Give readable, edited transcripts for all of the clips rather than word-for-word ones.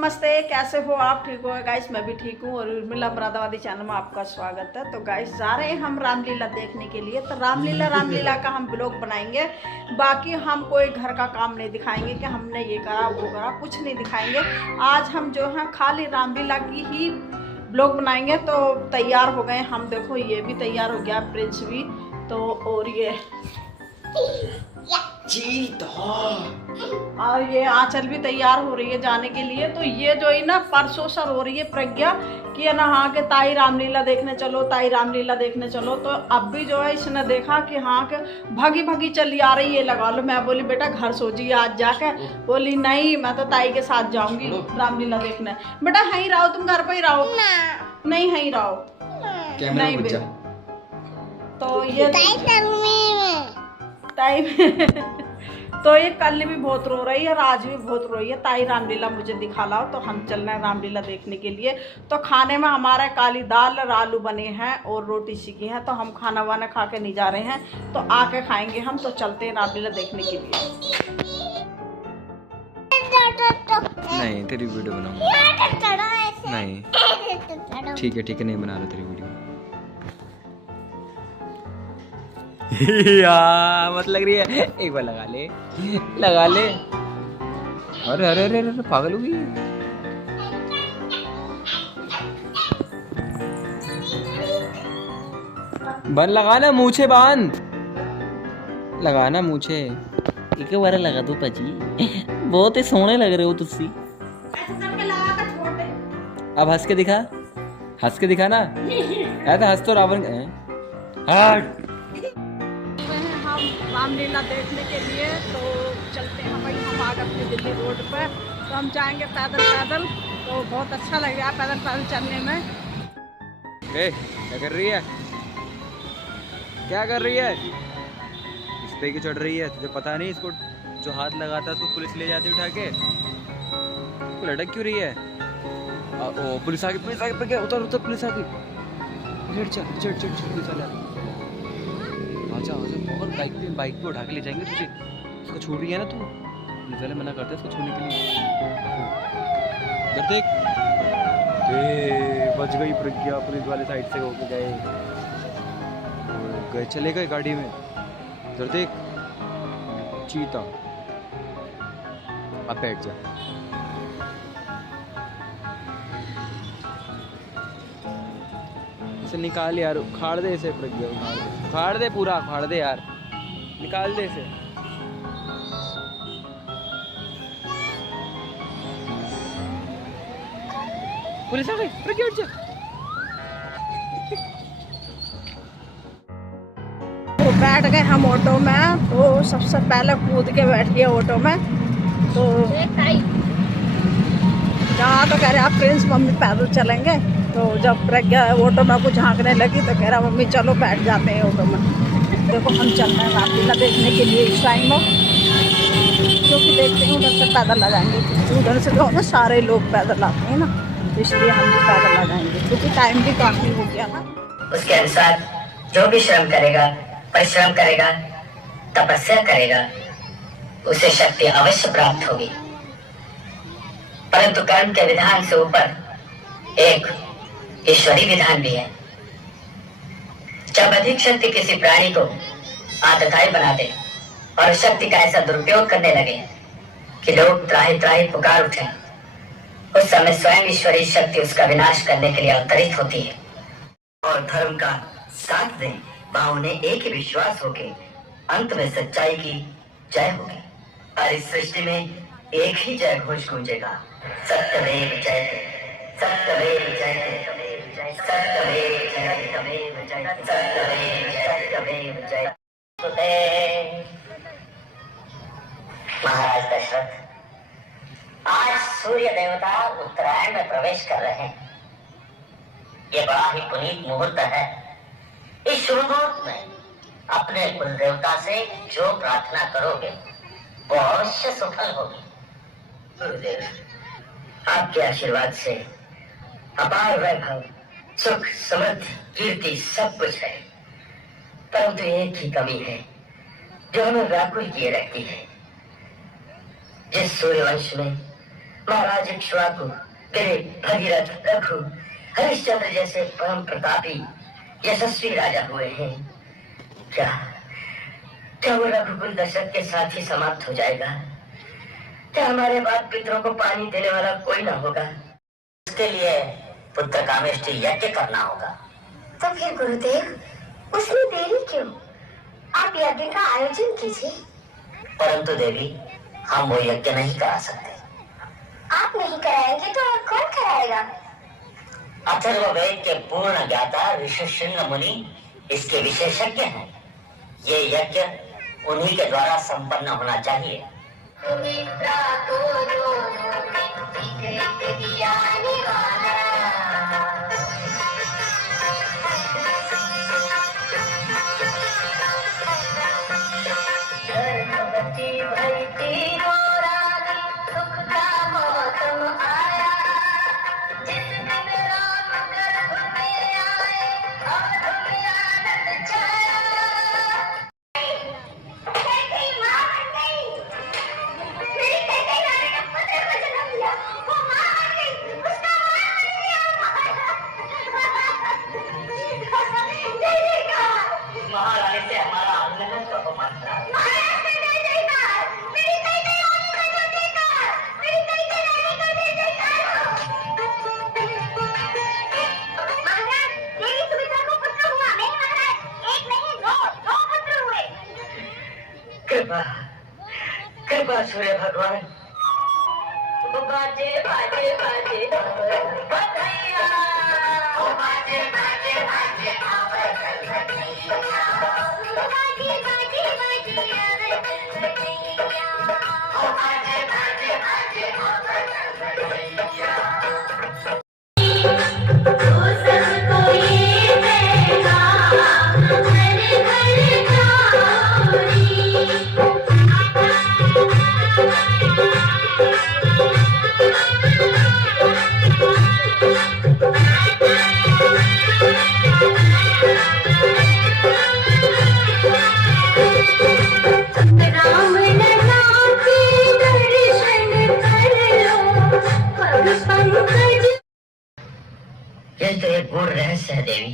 नमस्ते, कैसे हो आप? ठीक हो गाइस? मैं भी ठीक हूँ और उर्मिला मुरादाबादी चैनल में आपका स्वागत है। तो गाइस जा रहे हैं हम रामलीला देखने के लिए। तो रामलीला का हम ब्लॉग बनाएंगे। बाकी हम कोई घर का काम नहीं दिखाएंगे कि हमने ये करा वो करा, कुछ नहीं दिखाएंगे। आज हम जो है खाली रामलीला की ही ब्लॉग बनाएंगे। तो तैयार हो गए हम, देखो ये भी तैयार हो गया, प्रिंस भी। तो और ये और ये आंचल भी तैयार हो रही है जाने के लिए। तो ये जो है ना परसों सर हो रही है प्रज्ञा कि है ना, हाँ के ताई रामलीला देखने चलो, ताई रामलीला देखने चलो। तो अब भी जो है इसने देखा कि हाँ के भागी भागी चली आ रही है, लगा लो। मैं बोली बेटा घर सो जी आज जाके। बोली नहीं मैं तो ताई के साथ जाऊंगी रामलीला देखने। बेटा है ही रहो, तुम घर पर ही रहो। नहीं है ही रहो, नहीं बेटा। तो ये ताई तो ये कल भी बहुत रो रही है और आज भी बहुत रो रही है, ताई रामलीला मुझे दिखा लाओ। तो हम चल रहे हैं रामलीला देखने के लिए। तो खाने में हमारा काली दाल और आलू बने हैं और रोटी सीखी है। तो हम खाना वाना खा के नहीं जा रहे हैं, तो आके खाएंगे हम। तो चलते हैं रामलीला देखने के लिए। नहीं तेरी वीडियो बनाऊंगा। नहीं ठीक है नहीं बना रहा तेरी वीडियो। यार मत लग रही है, एक बार लगा ले। अरे अरे अरे अरे पागल हुई। बन लगाना मूछे, बांध लगाना मूछे। एक बार लगा दो पाजी, बहुत ही सोहने लग रहे हो तुसी। अब हंस के दिखा ना। तो हंस तो रावण हट। रामलीला देखने के लिए तो चलते हैं भाई। हम आ गए अपनी दिल्ली रोड पर। तो हम जाएंगे पैदल। तो बहुत अच्छा लग रहा है पैदल चलने में। क्या कर रही है? इस पे की चढ़ रही है, तुझे पता नहीं? इसको जो हाथ लगाता है उसको पुलिस ले जाती उठा के। तो लटक क्यों रही है? ओ पुलिस आ गई। उतर पुलिस आ गई। चढ़ पुलिस वाला। आजा और बाइक पे उठा के ले जाएंगे तुझे। उसको छोड़ रही है ना तू, पुलिस वाले मना करते हैं उसको छोड़ने के लिए। इधर देख, बच गई प्रज्ञा। पुलिस वाले साइड से होके गए चले गए गाड़ी में। इधर देख चीता, अब बैठ जा। इसे निकाल यार, उखाड़ दे इसे प्रज्ञा, उखाड़ दे पूरा, उखाड़ दे यार, निकाल दे इसे। पुलिस आ गई, प्रज्ञा उठ जा। तो बैठ गए हम ऑटो में। तो सबसे पहले कूद के बैठिए ऑटो में। तो जहाँ तो कह रहे आप प्रिंस मम्मी पैदल चलेंगे। तो जब प्रज्ञा ऑटो में कुछ झांकने लगी तो कह रहा मम्मी चलो बैठ जाते हैं ऑटो में। देखो हम चल रहे हैं रामलीला देखने के लिए इस टाइम में, क्योंकि देखते हैं उधर से पैदल आ जाएंगे। उधर से तो ना सारे लोग पैदल आते हैं ना, तो इसलिए हम भी पैदल आ जाएंगे, क्योंकि टाइम भी काफ़ी हो गया ना। उसके अनुसार जो भी श्रम करेगा, परिश्रम करेगा, तपस्या करेगा, उसे शक्ति अवश्य प्राप्त होगी। परंतु कर्म के विधान से ऊपर एक ईश्वरी विधान भी है। जब अधिक शक्ति किसी प्राणी को आतताई बना दे और शक्ति का ऐसा दुरुपयोग करने लगे कि लोग त्राहि त्राहि पुकार उठे, उस समय स्वयं ईश्वरी शक्ति उसका विनाश करने के लिए अवतरित होती है और धर्म का साथ दे। वहां उन्हें एक ही विश्वास हो के अंत में सच्चाई की जय होगी और इस सृष्टि में एक ही जय घोष गूंजेगा, सत्यमेव जयते, सत्यमेव जयते, सत्यमेव जयते, सत्यमेव जयते। महाराज दशरथ, आज सूर्य देवता उत्तरायण में प्रवेश कर रहे हैं। ये बड़ा ही पुनीत मुहूर्त है। इस शुभ मुहूर्त में अपने कुल देवता से जो प्रार्थना करोगे वो अवश्य सफल होगी। गुरुदेव, आपके आशीर्वाद से अपार वैभव, सुख, समृद्धि, कीर्ति सब कुछ है, परंतु एक ही कमी है जो हमें व्याकुल किए रखती है। जिस सूर्यवंश में महाराज इक्ष्वाकु, दिलीप, भगीरथ, रघु, हरिश्चंद्र जैसे परम प्रतापी यशस्वी राजा हुए हैं। क्या वो रघुकुल दशरथ के साथ ही समाप्त हो जाएगा? क्या हमारे बाद पितरों को पानी देने वाला कोई ना होगा? उसके लिए पुत्र कामेष्टि यज्ञ करना होगा। तो फिर गुरुदेव उसमें देरी क्यों? आप यज्ञ का आयोजन कीजिए। परंतु देवी, हम वो यज्ञ नहीं करा सकते। आप नहीं कराएंगे तो और कौन कराएगा? अथर्ववेद के पूर्ण ज्ञाता ऋषिशृंग मुनि इसके विशेषज्ञ हैं। ये यज्ञ उन्हीं के द्वारा संपन्न होना चाहिए। कृपा सूर्य भगवान। बाजे बाजे बाजे बधाइयाँ, बाजे बाजे बाजे है देवी।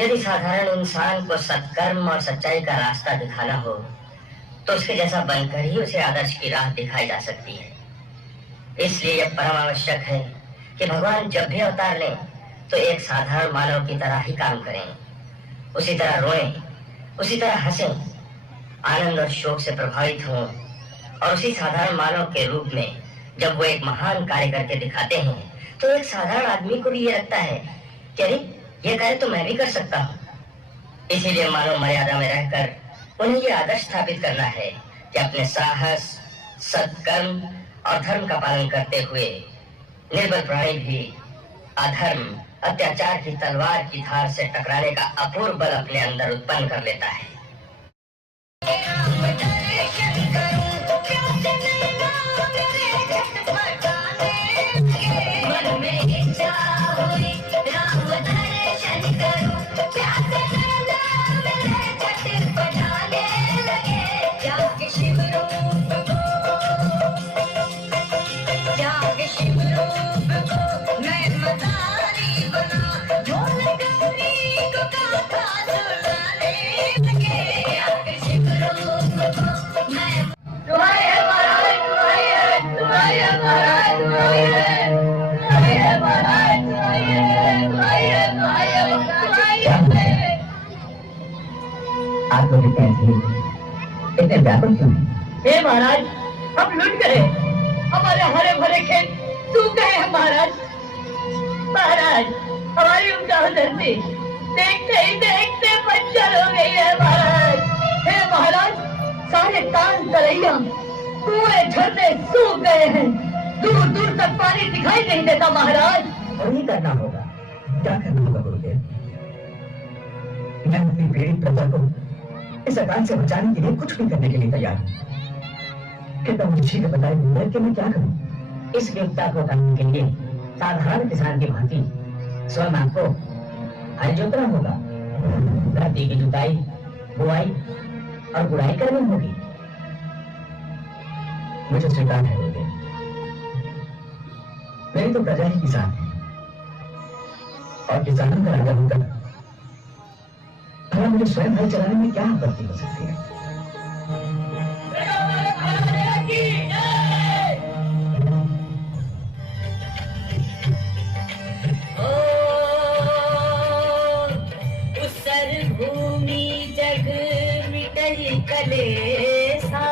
यदि साधारण इंसान को सत्कर्म और सच्चाई का रास्ता दिखाना हो तो उसके जैसा बनकर ही उसे आदर्श की राह दिखाई जा सकती है। इसलिए यह परम आवश्यक है कि भगवान जब भी अवतार लें तो एक साधारण मानव की तरह ही काम करें, उसी तरह रोएं, उसी तरह हंसें, आनंद और शोक से प्रभावित हों, और उसी साधारण मानव के रूप में जब वो एक महान कार्य करके दिखाते हैं तो एक साधारण आदमी को भी ये लगता है कि अरे ये कार्य तो मैं भी कर सकता हूँ। इसीलिए मानव मर्यादा में रहकर उन्हें ये आदर्श स्थापित करना है कि अपने साहस, सत्कर्म और धर्म का पालन करते हुए निर्बल प्राणी भी अधर्म, अत्याचार की तलवार की धार से टकराने का अपूर्व बल अपने अंदर उत्पन्न कर लेता है। आप लोग इतने व्याकुल क्यों हैं? हे महाराज, हम लुट गए, हमारे हरे भरे खेत सूख गए हैं महाराज। महाराज, हमारी उपजाऊ धरती देखते ही देखते बंजर हो गई है महाराज। हे महाराज, सारे तान तलैया, कुएं झरने सूख गए हैं, दूर दूर तक पानी दिखाई नहीं देता महाराज। और ये करना होगा, क्या करना होगा गुरुदेव? मैं अपनी पीड़ित प्रजा को इस अकाल से बचाने के लिए कुछ भी करने के लिए तैयार हूँ। कृपया मुझे बताए कि मैं क्या करूँ? इस विपदा को करने के लिए साधारण किसान की भांति स्वयं आपको हल जोतना होगा, धरती की जुताई, बुआई और गुड़ाई करनी होगी। मुझे स्वीकार है गुरुदेव, मेरी तो प्रजा ही किसान है और किसानों का राजा होकर भला मुझे स्वयं हल चलाने में क्या आपत्ति हो सकती है? भूमि जग मिटई कलेसा,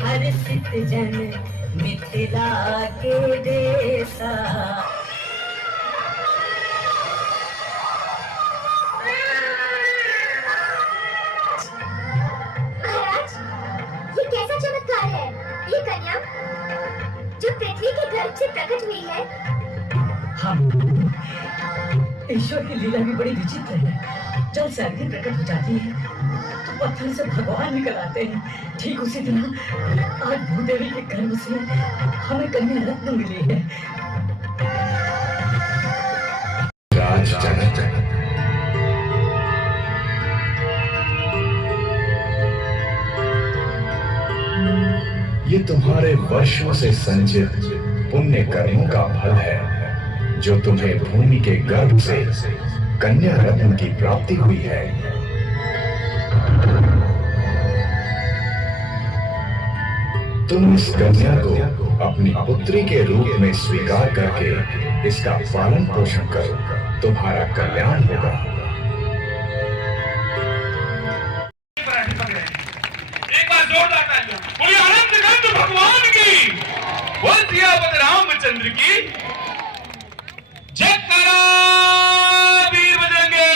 हर सित जन मिथिला के देसा। महाराज, ये कैसा चमत्कार है? ये कन्या जो पृथ्वी के गर्भ से प्रकट हुई है। हम ईश्वर की लीला भी बड़ी विचित्र है। जब शक्ति प्रकट हो जाती है तो पत्थर से भगवान निकल आते हैं। ठीक उसी तरह आज भूदेवी के गर्भ से हमें कन्या रत्न मिली है। ये तुम्हारे वर्षों से संचित पुण्य कर्मों का फल है जो तुम्हें भूमि के गर्भ से कन्या रत्न की प्राप्ति हुई है। तुम इस कन्या को अपनी पुत्री के रूप में स्वीकार करके इसका पालन पोषण करो, तुम्हारा कल्याण होगा। एक बार जोरदार तालियां। बोलिए अनंत गंध भगवान की, बोल सियापत रामचंद्र की जयकारा। वीर बजरंगे।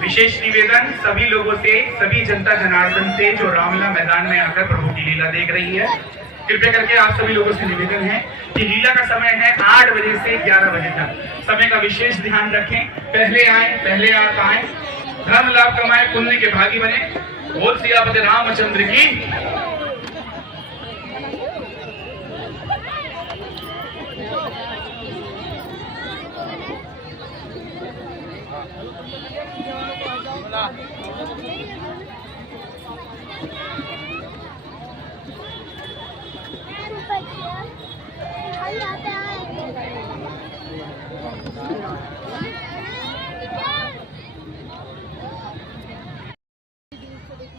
विशेष निवेदन सभी लोगों से, सभी जनता जनार्दन से जो रामलीला मैदान में आकर प्रभु की लीला देख रही है, कृपया करके आप सभी लोगों से निवेदन है कि लीला का समय है 8 बजे से 11 बजे तक। समय का विशेष ध्यान रखें। पहले आए, पहले आप आए, धर्म लाभ कमाए, पुण्य के भागी बने। बोल सियापति रामचंद्र की।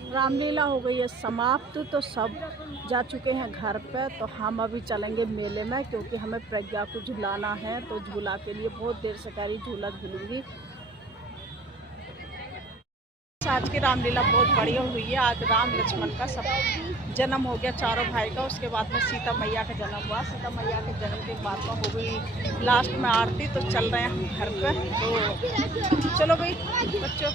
रामलीला हो गई है समाप्त, तो सब जा चुके हैं घर पे। तो हम अभी चलेंगे मेले में, क्योंकि हमें प्रज्ञा को झुलाना है। तो झूला के लिए बहुत देर से कह रही झूला झूलूंगी। आज की रामलीला बहुत बढ़िया हुई है। आज राम लक्ष्मण का सब जन्म हो गया, चारों भाई का। उसके बाद में सीता मैया का जन्म हुआ। सीता मैया के जन्म के बाद में हो गई लास्ट में आरती। तो चल रहे हैं हम घर पे। तो चलो भाई बच्चों,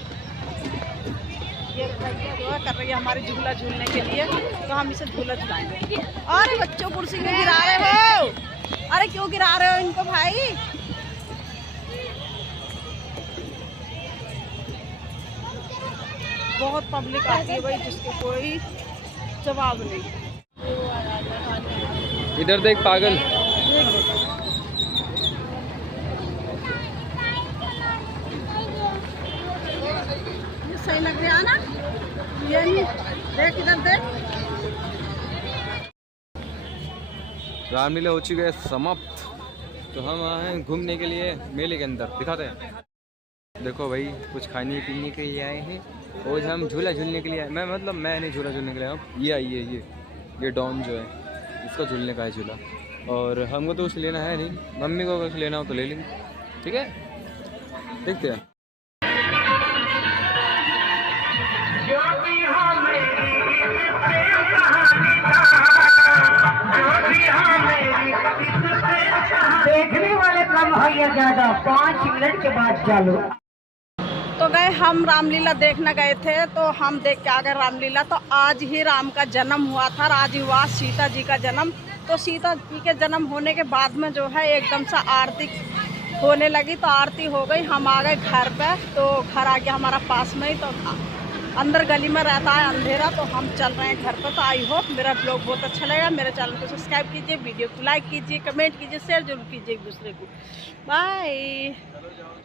ये दुआ कर रही है हमारी झूला झूलने के लिए, तो हम इसे झूला झुलाएंगे। अरे बच्चों, कुर्सी क्यों गिरा रहे हो? अरे क्यों गिरा रहे हो इनको भाई? बहुत पब्लिक आती है भाई, जिसके कोई जवाब नहीं। इधर देख पागल। ये सही लग रहा है ना? ये नहीं देख, इधर देख। रामलीला हो चुकी है समाप्त। तो हम आए हैं घूमने के लिए मेले के अंदर, दिखाते हैं। देखो भाई, कुछ खाने पीने के लिए आए हैं और हम झूला झूलने के लिए आए। मैं नहीं झूला झूलने के लिए आया। ये आई है, ये डॉन जो है, इसका झूलने का है झूला। और हमको तो कुछ लेना है नहीं, मम्मी को कुछ लेना हो तो ले लेंगे। ठीक है, देखते हैं। देखने वाले कम है या ज्यादा, 5 मिनट के बाद चालू। तो गए हम रामलीला देखने गए थे। तो हम देख के आ गए रामलीला। तो आज ही राम का जन्म हुआ था, आज ही हुआ सीता जी का जन्म। तो सीता जी के जन्म होने के बाद में जो है एकदम से आरती होने लगी। तो आरती हो गई, हम आ गए घर पे। तो घर आ गया हमारा पास में ही। तो अंदर गली में रहता है अंधेरा, तो हम चल रहे हैं घर पर। तो आई होप मेरा ब्लॉग बहुत अच्छा लगेगा। मेरे चैनल को सब्सक्राइब कीजिए, वीडियो को लाइक कीजिए, कमेंट कीजिए, शेयर जरूर कीजिए एक दूसरे को। बाय।